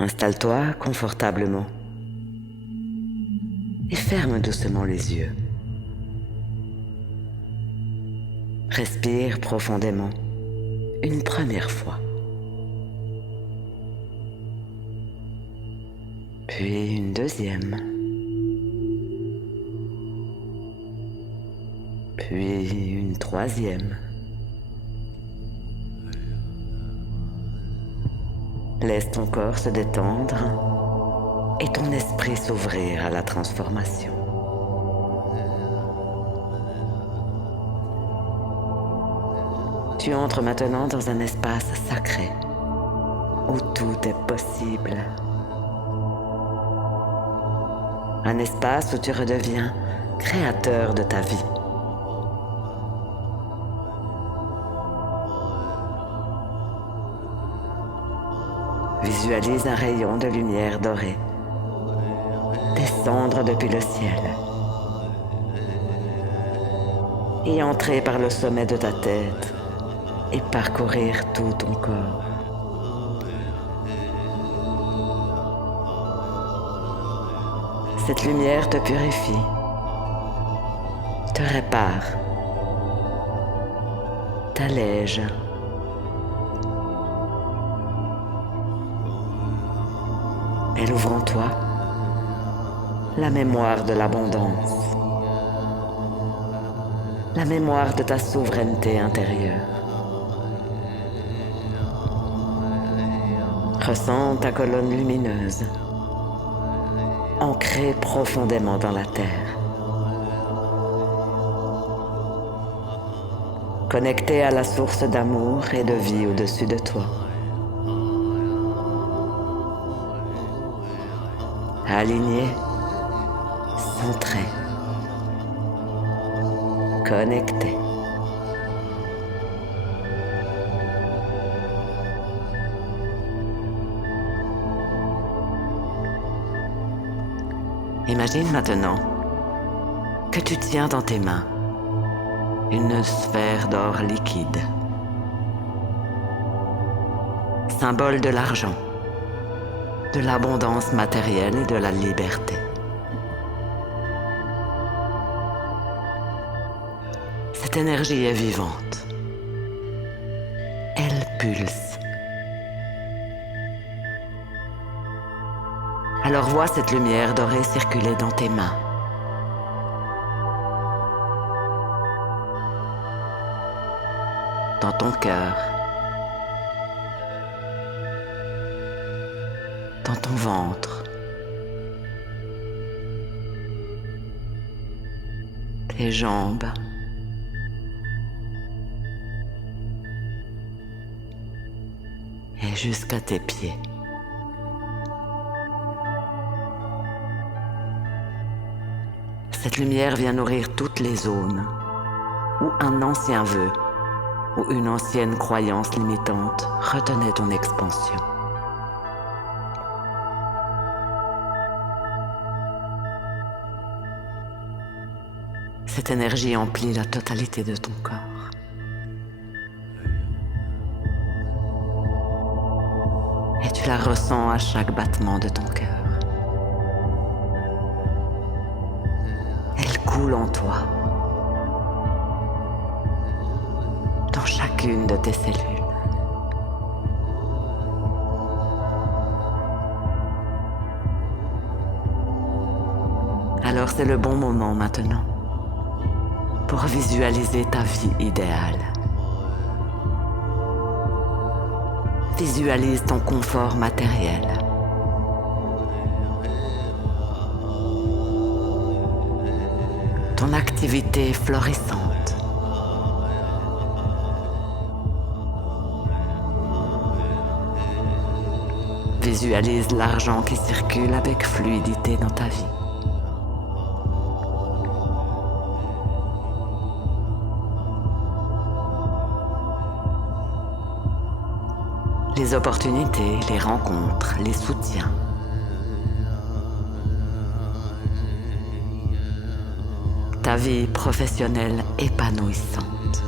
Installe-toi confortablement et ferme doucement les yeux. Respire profondément une première fois. Puis une deuxième. Puis une troisième. Laisse ton corps se détendre et ton esprit s'ouvrir à la transformation. Tu entres maintenant dans un espace sacré où tout est possible. Un espace où tu redeviens créateur de ta vie. Visualise un rayon de lumière dorée descendre depuis le ciel et entrer par le sommet de ta tête et parcourir tout ton corps. Cette lumière te purifie, te répare, t'allège. Elle ouvre en toi la mémoire de l'abondance, la mémoire de ta souveraineté intérieure. Ressens ta colonne lumineuse, ancrée profondément dans la terre. Connectée à la source d'amour et de vie au-dessus de toi. Aligné, centré, connecté. Imagine maintenant que tu tiens dans tes mains une sphère d'or liquide, symbole de l'argent, de l'abondance matérielle et de la liberté. Cette énergie est vivante. Elle pulse. Alors vois cette lumière dorée circuler dans tes mains. Dans ton cœur. Dans ton ventre. Tes jambes. Et jusqu'à tes pieds. Cette lumière vient nourrir toutes les zones où un ancien vœu ou une ancienne croyance limitante retenait ton expansion. Cette énergie emplit la totalité de ton corps. Et tu la ressens à chaque battement de ton cœur. Elle coule en toi, dans chacune de tes cellules. Alors c'est le bon moment maintenant pour visualiser ta vie idéale. Visualise ton confort matériel. Ton activité florissante. Visualise l'argent qui circule avec fluidité dans ta vie. Les opportunités, les rencontres, les soutiens. Ta vie professionnelle épanouissante.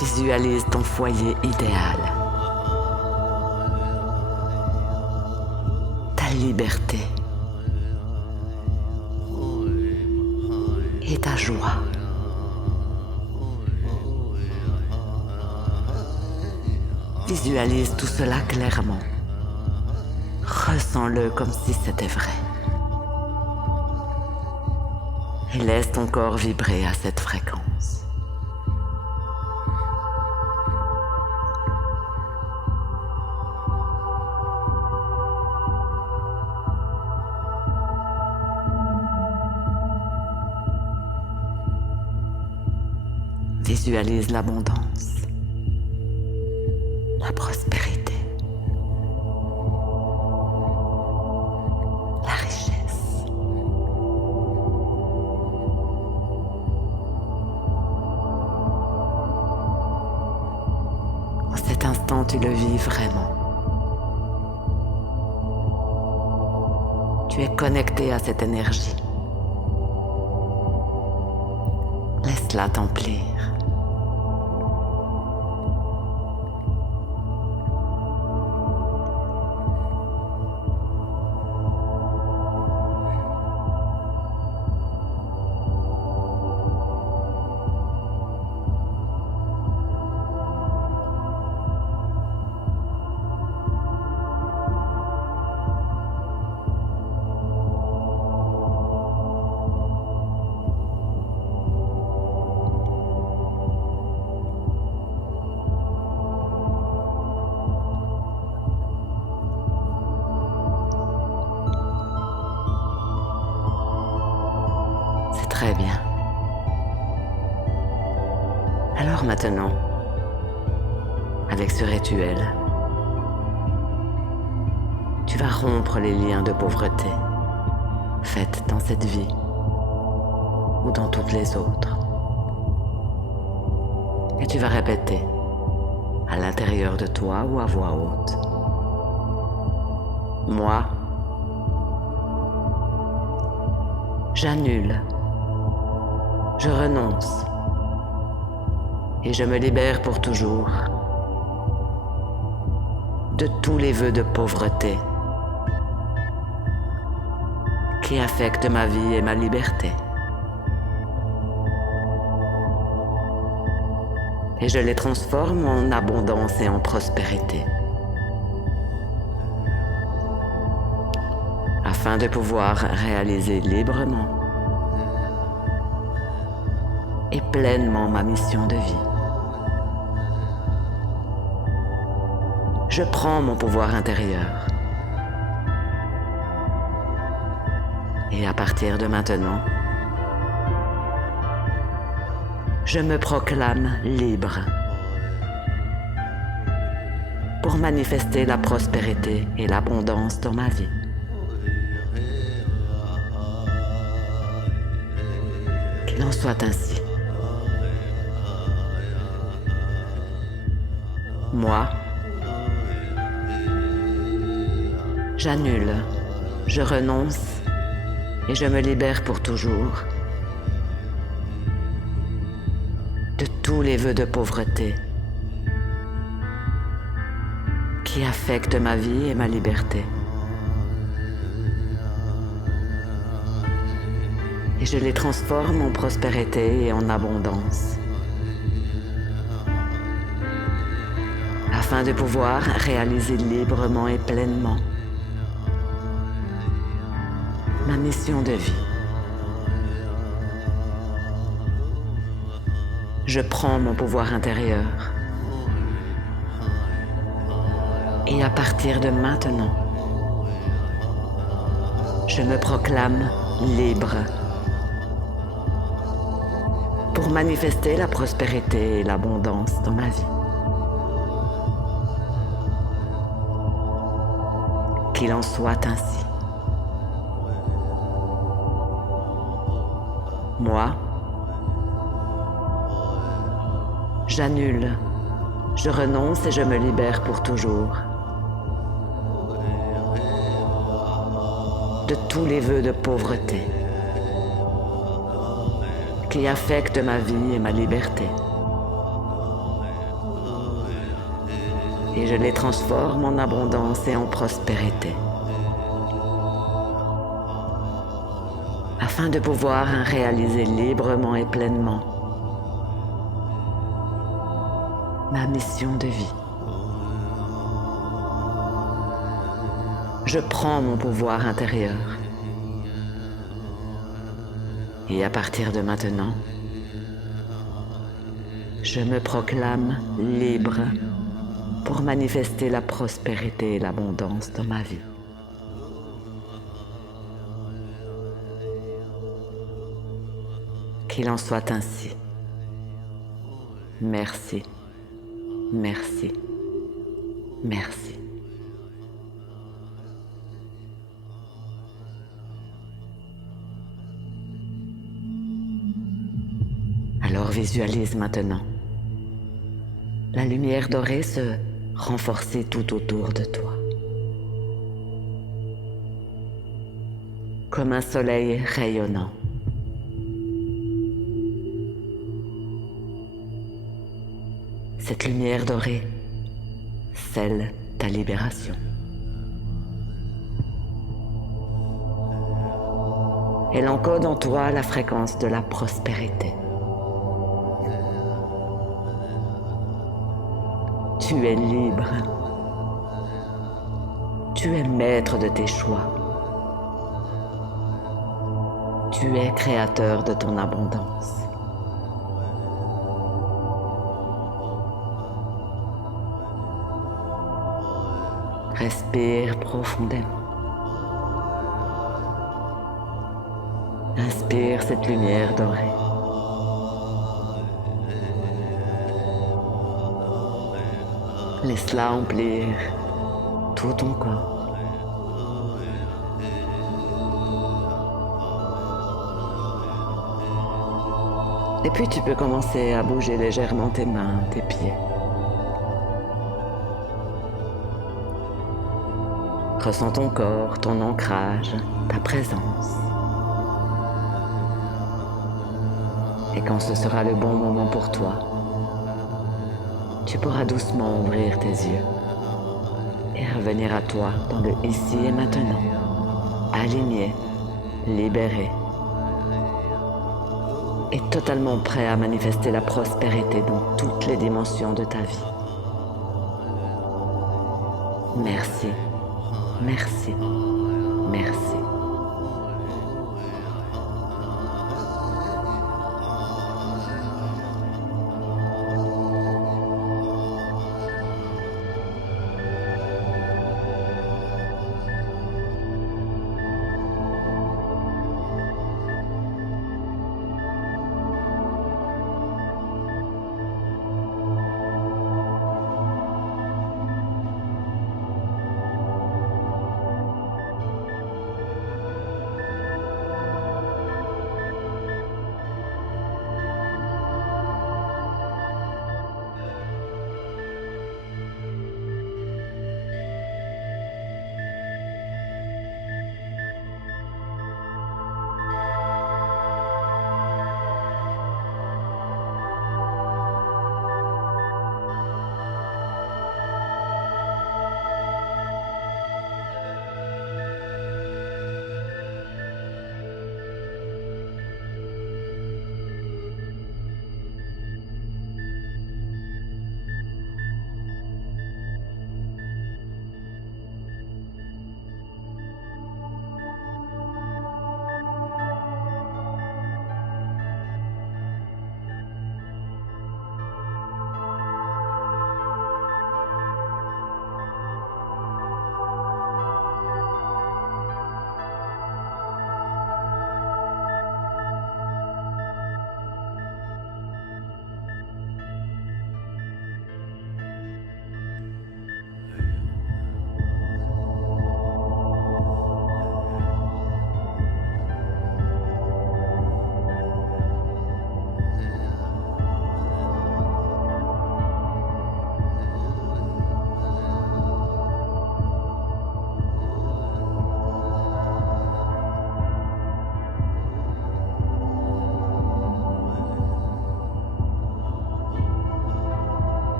Visualise ton foyer idéal. Ta liberté. Et ta joie. Visualise tout cela clairement. Ressens-le comme si c'était vrai. Et laisse ton corps vibrer à cette fréquence. Visualise l'abondance, la prospérité, la richesse. En cet instant, tu le vis vraiment. Tu es connecté à cette énergie. Laisse-la t'emplir. Très bien. Alors maintenant, avec ce rituel, tu vas rompre les liens de pauvreté faits dans cette vie ou dans toutes les autres. Et tu vas répéter à l'intérieur de toi ou à voix haute. Moi, j'annule. Je renonce et je me libère pour toujours de tous les vœux de pauvreté qui affectent ma vie et ma liberté. Et je les transforme en abondance et en prospérité, afin de pouvoir réaliser librement et pleinement ma mission de vie. Je prends mon pouvoir intérieur. Et à partir de maintenant, je me proclame libre pour manifester la prospérité et l'abondance dans ma vie. Qu'il en soit ainsi. Moi, j'annule, je renonce et je me libère pour toujours de tous les vœux de pauvreté qui affectent ma vie et ma liberté. Et je les transforme en prospérité et en abondance, afin de pouvoir réaliser librement et pleinement ma mission de vie. Je prends mon pouvoir intérieur et à partir de maintenant, je me proclame libre pour manifester la prospérité et l'abondance dans ma vie. Qu'il en soit ainsi. Moi, j'annule, je renonce et je me libère pour toujours de tous les vœux de pauvreté qui affectent ma vie et ma liberté. et je les transforme en abondance et en prospérité. Afin de pouvoir réaliser librement et pleinement ma mission de vie. Je prends mon pouvoir intérieur et à partir de maintenant, je me proclame libre pour manifester la prospérité et l'abondance dans ma vie. Qu'il en soit ainsi. Merci, merci, merci. Alors visualise maintenant la lumière dorée se renforcer tout autour de toi. Comme un soleil rayonnant. Cette lumière dorée scelle ta libération. Elle encode en toi la fréquence de la prospérité. Tu es libre. Tu es maître de tes choix. Tu es créateur de ton abondance. Respire profondément. Inspire cette lumière dorée. Laisse-la emplir tout ton corps. Et puis tu peux commencer à bouger légèrement tes mains, tes pieds. Ressens ton corps, ton ancrage, ta présence. Et quand ce sera le bon moment pour toi, tu pourras doucement ouvrir tes yeux et revenir à toi dans le ici et maintenant, aligné, libéré et totalement prêt à manifester la prospérité dans toutes les dimensions de ta vie. Merci, merci, merci.